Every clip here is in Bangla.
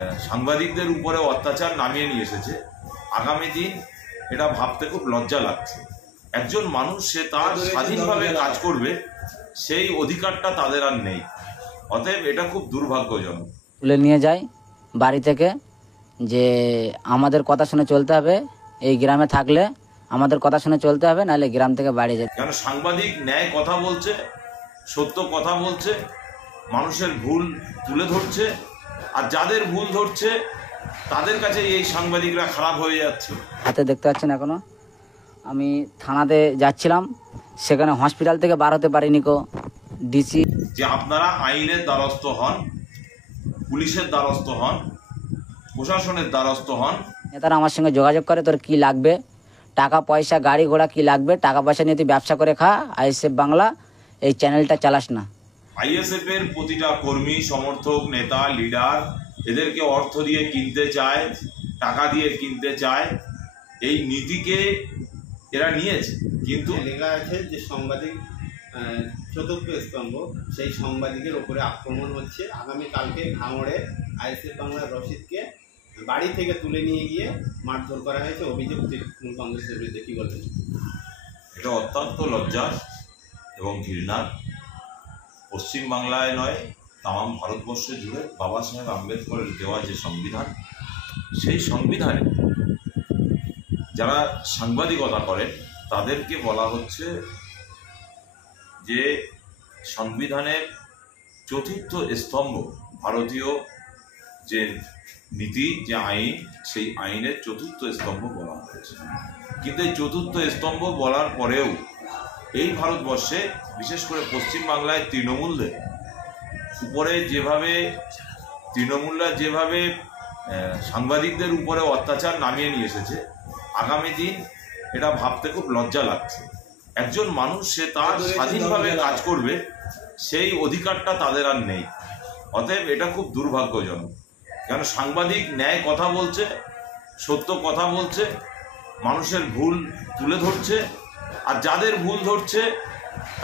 সাংবাদিকদের উপরে অত্যাচার নামিয়ে নিয়ে এসেছে। আগামী দিন এটা ভাবতে খুব লজ্জা লাগছে। একজন মানুষ সে তার স্বাধীনভাবে কাজ করবে, সেই অধিকারটা তাদের আর নেই। অতএব এটা খুব দুর্ভাগ্যজনক। তুলে নিয়ে যায় বাড়ি থেকে যে আমাদের কথা শুনে চলতে হবে, এই গ্রামে থাকলে আমাদের কথা শুনে চলতে হবে, নাহলে গ্রাম থেকে বাড়ি যেতে। কেন সাংবাদিক ন্যায় কথা বলছে, সত্য কথা বলছে, মানুষের ভুল তুলে ধরছে, আর যাদের ভুল ধরছে তাদের কাছে এই সাংবাদিকরা খারাপ হয়ে যাচ্ছে। হাতে দেখতে পাচ্ছেন এখনো আমি থানাতে যাচ্ছিলাম, সেখানে হসপিটাল থেকে বার হতে পারিনি কো ডিসি। যে আপনারা আইনের দ্বারস্থ হন, পুলিশের দ্বারস্থ হন, প্রশাসনের দ্বারস্থ হন। নেতারা আমার সঙ্গে যোগাযোগ করে, তোর কি লাগবে, টাকা পয়সা গাড়ি ঘোড়া কি লাগবে, টাকা পয়সা নিয়ে তুই ব্যবসা করে খা, আইএসএফ বাংলা এই চ্যানেলটা চালাস না। আইএসএফ এর প্রতিটা কর্মী, সমর্থক, নেতা, লিডার এদেরকে অর্থ দিয়ে কিনতে চায়, টাকা দিয়ে কিনতে চায়। এই নীতিকে এরা নিয়েছে। কিন্তু লেখা আছে যে সাংবাদিক চতুর্থ স্তম্ভ, সেই সাংবাদিকের উপরে আক্রমণ হচ্ছে। আগামীকালকে ভাঙড়ে আইএসএফ বাংলার রশিদকে বাড়ি থেকে তুলে নিয়ে গিয়ে মারধর করা হয়েছে, অভিযোগ তৃণমূল কংগ্রেসের বিরুদ্ধে। কি বলবেন? এটা অত্যন্ত লজ্জার এবং ঘৃণার। পশ্চিমবাংলায় নয়, তাম ভারতবর্ষে জুড়ে বাবা সাহেব আম্বেদকরের দেওয়া যে সংবিধান, সেই সংবিধানে যারা সাংবাদিকতা করে তাদেরকে বলা হচ্ছে যে সংবিধানের চতুর্থ স্তম্ভ, ভারতীয় যে নীতি, যে আইন, সেই আইনের চতুর্থ স্তম্ভ বলা হয়েছে। কিন্তু এই চতুর্থ স্তম্ভ বলার পরেও এই ভারতবর্ষে, বিশেষ করে পশ্চিমবাংলায় তৃণমূলদের উপরে তৃণমূলরা যেভাবে সাংবাদিকদের উপরে অত্যাচার নামিয়ে নিয়ে এসেছে, আগামী দিন এটা ভাবতে খুব লজ্জা লাগছে। একজন মানুষ সে তার স্বাধীনভাবে কাজ করবে, সেই অধিকারটা তাদের আর নেই। অতএব এটা খুব দুর্ভাগ্যজনক। কেন সাংবাদিক ন্যায় কথা বলছে, সত্য কথা বলছে, মানুষের ভুল তুলে ধরছে, আর যাদের ভুল ধরছে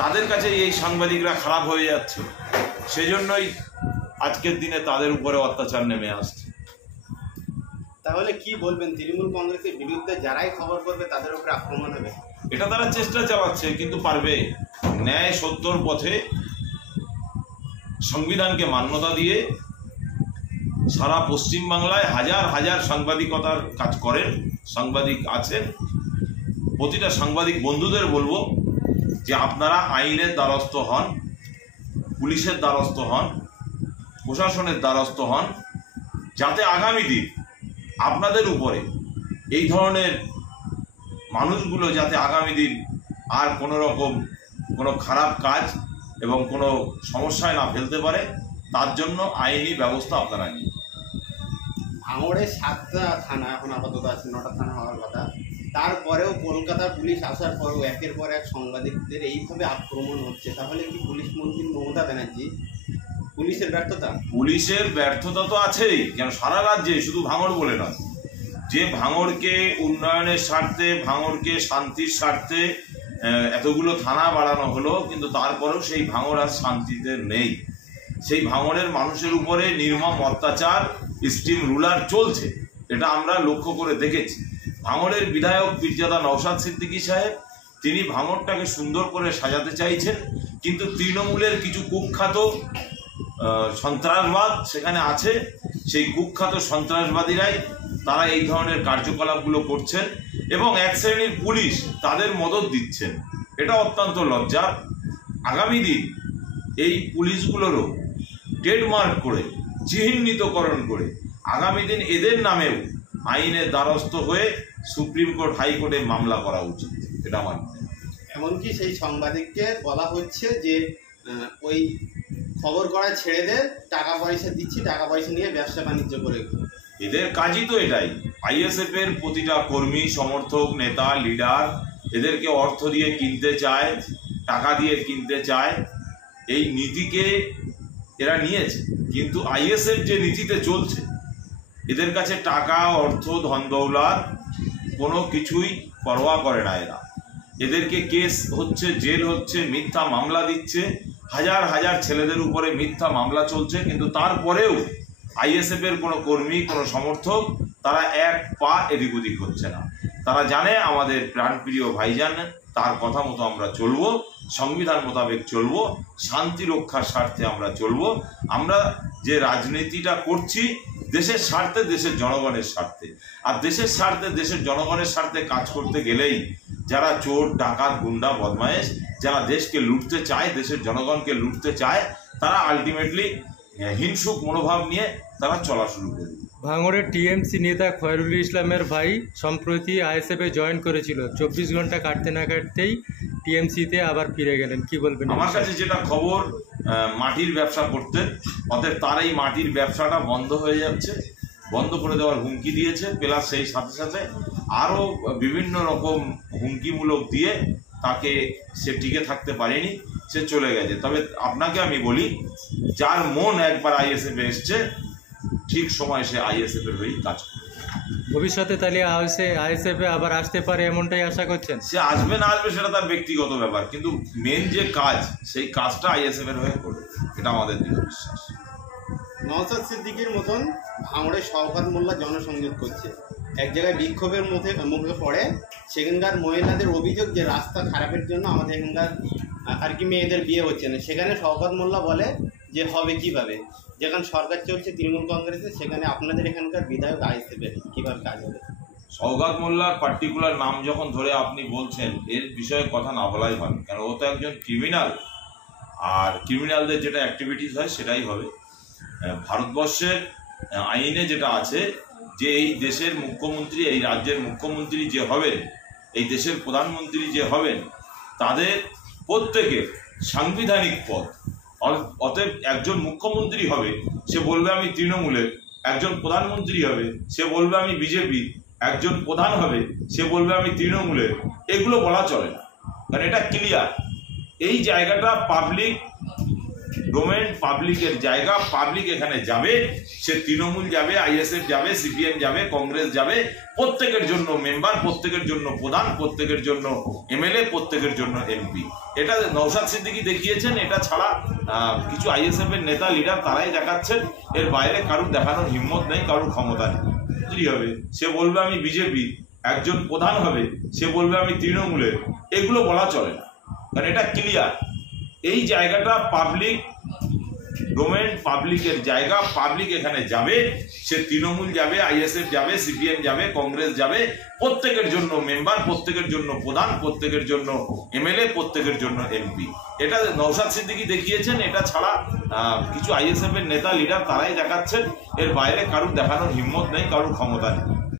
তাদের কাছে এই সাংবাদিকরা খারাপ হয়ে যাচ্ছে। সেজন্যই আজকের দিনে তাদের উপরে অত্যাচার নেমে আসছে। তাহলে কি বলবেন, তৃণমূল কংগ্রেসের বিরুদ্ধে যারাই খবর করবে তাদের উপরে আক্রমণ হবে? এটা তারা চেষ্টা চালাচ্ছে, কিন্তু পারবে। ন্যায় সত্যর পথে সংবিধানকে মান্যতা দিয়ে সারা পশ্চিমবাংলায় হাজার হাজার সাংবাদিকতার কাজ করেন, সাংবাদিক আছেন। প্রতিটা সাংবাদিক বন্ধুদের বলবো যে আপনারা আইনের দ্বারস্থ হন, পুলিশের দ্বারস্থ হন, প্রশাসনের দ্বারস্থ হন, যাতে আগামী দিন আপনাদের উপরে এই ধরনের মানুষগুলো যাতে আগামী দিন আর কোনো খারাপ কাজ এবং কোনো সমস্যায় না ফেলতে পারে, তার জন্য আইনি ব্যবস্থা আপনারা নিন। ভাঙড়ে 7টা থানা এখন আপাতত আছে, 9টা থানা হওয়ার কথা। তারপরেও কলকাতার পুলিশ আসার পরেও একের পর এক সাংবাদিকদের এইভাবে আক্রমণ হচ্ছে। তাহলে কি পুলিশ মন্ত্রী মমতা ব্যানার্জি পুলিশের ব্যর্থতা? পুলিশের ব্যর্থতা তো আছেই, কেন সারা রাজ্যে, শুধু ভাঙড় বলে না। যে ভাঙড়কে উন্নয়নের স্বার্থে, ভাঙড়কে শান্তির স্বার্থে এতগুলো থানা বাড়ানো হলো, কিন্তু তারপরেও সেই ভাঙড় আর শান্তিতে নেই। সেই ভাঙড়ের মানুষের উপরে নির্মম অত্যাচার, স্টিম রুলার চলছে। এটা আমরা লক্ষ্য করে দেখেছি। ভাঙড়ের বিধায়ক পীরজাদা নওশাদ সিদ্দিকী সাহেব, তিনি ভাঙড়টাকে সুন্দর করে সাজাতে চাইছেন, কিন্তু তৃণমূলের কিছু কুখ্যাত সন্ত্রাসবাদ সেখানে আছে। সেই কুখ্যাত সন্ত্রাসবাদীরাই তারা এই ধরনের কার্যকলাপগুলো করছেন, এবং এক শ্রেণীর পুলিশ তাদের মদত দিচ্ছেন। এটা অত্যন্ত লজ্জার। আগামী দিন এই পুলিশগুলোরও ট্রেডমার্ক করে, চিহ্নিতকরণ করে, আগামী দিন এদের নামেও আইনের দ্বারস্থ হয়ে সুপ্রিম কোর্ট, হাইকোর্টে মামলা করা উচিত। এটা আমার মনে হয়। এমনকি সেই সাংবাদিককে বলা হচ্ছে যে ওই খবর করা ছেড়ে দে, টাকা পয়সা দিচ্ছি, টাকা পয়সা নিয়ে ব্যবসা বাণিজ্য করে। এদের কাজই তো এটাই। আইএসএফ এর প্রতিটা কর্মী, সমর্থক, নেতা, লিডার এদেরকে অর্থ দিয়ে কিনতে চায়, টাকা দিয়ে কিনতে চায়। এই নীতিকে এরা নিয়েছে। কিন্তু আইএসএফ যে নীতিতে চলছে, এদের কাছে টাকা, অর্থ, ধন দৌলত কোনো কিছুই পরোয়া করে না এরা। এদেরকে কেস হচ্ছে, জেল হচ্ছে, মিথ্যা মামলা দিচ্ছে, হাজার হাজার ছেলেদের উপরে মিথ্যা মামলা চলছে, কিন্তু তারপরেও আইএসএফ এর কোনো কর্মী, কোনো সমর্থক তারা এক পা এদিক ওদিক হচ্ছে না। তারা জানে আমাদের প্রাণপ্রিয় ভাইজান, তার কথা মতো আমরা চলবো, সংবিধান মোতাবেক চলবো, শান্তি রক্ষার স্বার্থে আমরা চলবো। আমরা যে রাজনীতিটা করছি দেশের স্বার্থে, দেশের জনগণের স্বার্থে। আর দেশের স্বার্থে, দেশের জনগণের স্বার্থে কাজ করতে গেলেই যারা চোর, ডাকাত, গুন্ডা, বদমায়েশ, যারা দেশকে লুটতে চায়, দেশের জনগণকে লুটতে চায়, তারা আলটিমেটলি হিংসুক মনোভাব নিয়ে তারা চলা শুরু করে। ভাঙড়ের টিএমসি নেতা খয়রুল ইসলামের ভাই সম্প্রতি আইএসএফে জয়েন করেছিল, 24 ঘন্টা কাটতে না কাটতেই টিএমসিতে আবার ফিরে গেলেন, কি বলবেন? আমার কাছে যেটা খবর, মাটির ব্যবসা করতেন, অতএব তার এই মাটির ব্যবসাটা বন্ধ হয়ে যাচ্ছে, বন্ধ করে দেওয়ার হুমকি দিয়েছে। প্লাস সেই সাথে সাথে আরও বিভিন্ন রকম হুমকিমূলক দিয়ে তাকে সে টিকে থাকতে পারেনি, সে চলে গেছে। তবে আপনাকে আমি বলি, যার মন একবার আইএসএফে এসছে, ঠিক সময় সে আইএসএফ এর হয়েই কাজ করে। ভবিষ্যতে তাহলে আইএসএফে আবার আসতে পারে এমনটাই আশা করছেন? সে আসবে না আসবে সেটা তার ব্যক্তিগত ব্যাপার, কিন্তু মেন যে কাজ, সেই কাজটা আইএসএফ এর হয়ে করবে, এটা আমাদের দৃঢ় বিশ্বাস। নওশাদ সিদ্দিকীর মতন ভাঙড়ে শওকত মোল্লা জনসংযোগ করছে, এক জায়গায় বিক্ষোভের মুখে পড়ে। সেখানকার মহিলাদের অভিযোগ যে রাস্তা খারাপের জন্য আমাদের এখানকার আর কি মেয়েদের বিয়ে হচ্ছে না। সেখানে শওকত মোল্লা বলে যে হবে কিভাবে, যেখানে সরকার চলছে তৃণমূল কংগ্রেসে, সেখানে আপনাদের এখানকার বিধায়ক আইএসএফের কিভাবে কাজ হবে? শওকত মোল্লার পার্টিকুলার নাম যখন ধরে আপনি বলছেন, এর বিষয়ে কথা না বলাই ভালো, কারণ ও তো একজন ক্রিমিনাল, আর ক্রিমিনালদের যেটা অ্যাক্টিভিটিস হয় সেটাই হবে। ভারতবর্ষের আইনে যেটা আছে যে এই দেশের মুখ্যমন্ত্রী, এই রাজ্যের মুখ্যমন্ত্রী যে হবেন, এই দেশের প্রধানমন্ত্রী যে হবেন, তাদের প্রত্যেকের সাংবিধানিক পদ। অতএব একজন মুখ্যমন্ত্রী হবে, সে বলবে আমি তৃণমূলের; একজন প্রধানমন্ত্রী হবে, সে বলবে আমি বিজেপি; একজন প্রধান হবে, সে বলবে আমি তৃণমূলের। এগুলো বলা চলে না, কারণ এটা ক্লিয়ার। এই জায়গাটা পাবলিক ডোমেন, পাবলিকের জায়গা, পাবলিক এখানে যাবে। সে তৃণমূল যাবে, আইএসএফ যাবে, সিপিএম যাবে, কংগ্রেস যাবে, প্রত্যেকের জন্য মেম্বার, প্রত্যেকের জন্য প্রধান, প্রত্যেকের জন্য এমএলএ, প্রত্যেকের জন্য এমপি। এটা নওশাদ সিদ্দিকী দেখিয়েছেন, এটা ছাড়া কিছু আইএসএফ এর নেতা লিডার তারাই দেখাচ্ছেন। এর বাইরে কারুর দেখানোর হিম্মত নেই, কারুর ক্ষমতা নেই। হবে, সে বলবে আমি বিজেপি; একজন প্রধান হবে, সে বলবে আমি তৃণমূলের। এগুলো বলা চলে না, কারণ এটা ক্লিয়ার। এই জায়গাটা পাবলিক ডোমেন, পাবলিকের জায়গা, পাবলিক এখানে যাবে। সে তৃণমূল যাবে, আইএসএফ যাবে, সিপিএম যাবে, কংগ্রেস যাবে, প্রত্যেকের জন্য মেম্বার, প্রত্যেকের জন্য প্রধান, প্রত্যেকের জন্য এমএলএ, প্রত্যেকের জন্য এমপি। এটা নওশাদ সিদ্দিকী দেখিয়েছেন, এটা ছাড়া কিছু আইএসএফ এর নেতা লিডার তারাই দেখাচ্ছেন। এর বাইরে কারুর দেখানোর হিম্মত নেই, কারুর ক্ষমতা নেই।